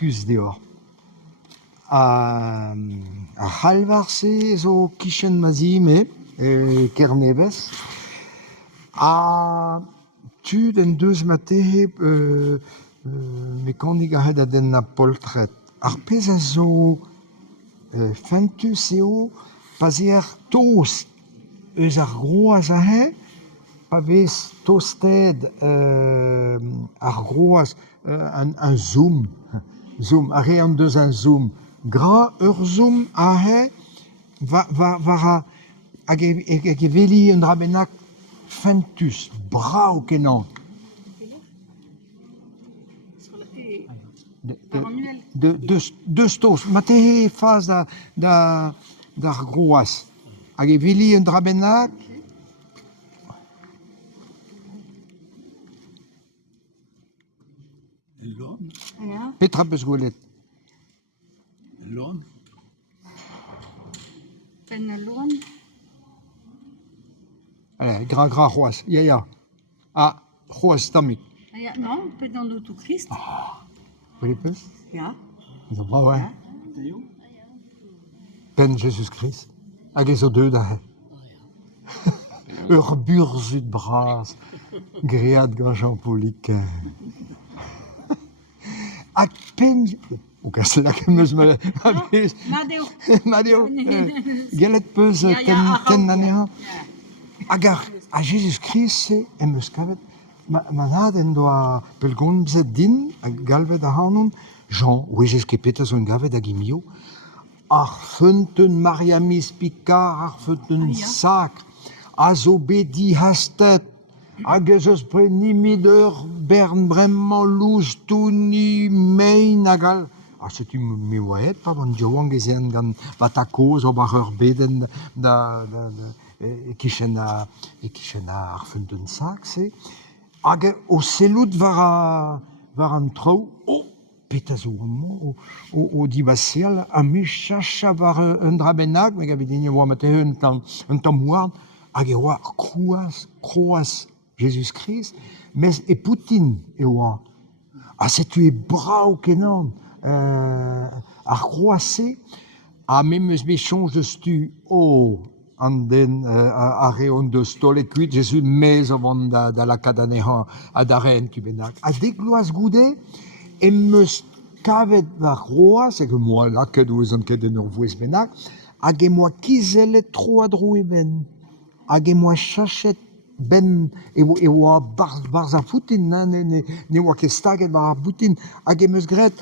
Damaskus dehors. A c'halvarse zo kichen mazime kernevez. A tu den deus matehe mekanik a red a den na poltret. Ar pez a zo fentus eo pazier toast eus ar groaz a he, pa vez toasted ar groaz un zoom. Zoom, a re an deus un zoom. Gra ur zoom a he, var hag e veli un dra bennak fentus, brao kenan. Deus toast, matehe faz d'ar groaz. Hag e veli un dra bennak. Petra peus gwelet? Lon? Pen lon? Allez, gra c'hoaz, ya. Ah, c'hoaz tamik. Non, pen an outou Christ. Peli peus? Ja. Zo bra, ouais. Pen Jesus Christ. Hag e zo deud a he. Ur burzut bras, great gant Jean-Paulik. Hag pen... O kaselak eus ma... Madeo. Madeo, gelet peus ten nanean. Hag a Jesus Christ se em eus kavet, ma en doa pel gomzet din, hag galvet a hanon, Jean, ouezez ket peta zo en gavet hag imio, ar feunteun Mariamis Picard, ar feunteun sakr, a zo bet hastet, hag eus pre nimit ur bern bremañ louz touni mein hag al... Ah, setu me oaet, pa ban diouan gezen gant batakoz o bar ur beden da e kichen a ar feunteun sak, se. Hag o sellout war an trao, peta zo o dibasial, a me chacha war un dra bennak, me gavet din oa matehe un tamm ouarn, hag e oa kroaz Jesus Christ, mes e Poutine e oa. Ah, setu e brao kenan. Ar kroaz-se, a me meus bet chonj deus tu an den a reon deus stolet kuit, Jesu mez avant da lakad anezhañ a daren tu bennak. A dek gloaz goude, em meus kavet war kroaz, eg moa laket ouz an ket en ur vouez bennak, hag e moa kizelet tro a drou e ben. Hag e moa chachet ben e oa barz a Poutine, ne oa ket staget bar a Poutine, hag e meus gret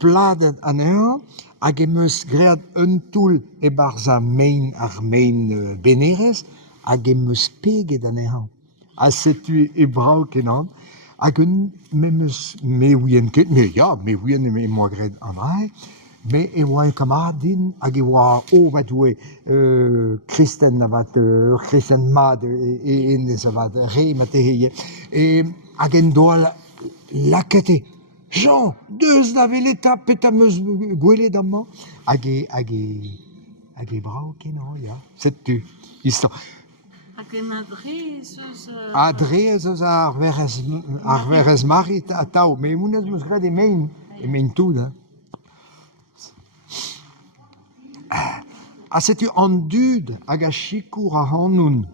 pladet anezhañ, hag e meus gret un toul e barz a mein ar mein benerez, hag e meus peget anezhañ. A setu e brao kenan, hag me ouien ket, me ouien e moa gret an rai, me e oa un kamarad din, hag e oa vat oe kristen na vat, kristen mad en ez vat re matehe. Hag en doa lakete, Jean, deus da veleta peta meus gwelet amañ, hag e brao kenan, ya. Setu, istor. Hag en adre eus... Adre eus ar verez marit a tao, me mounez meus gret e mein tout, hein. A setu an dud hag a chikour a hanoun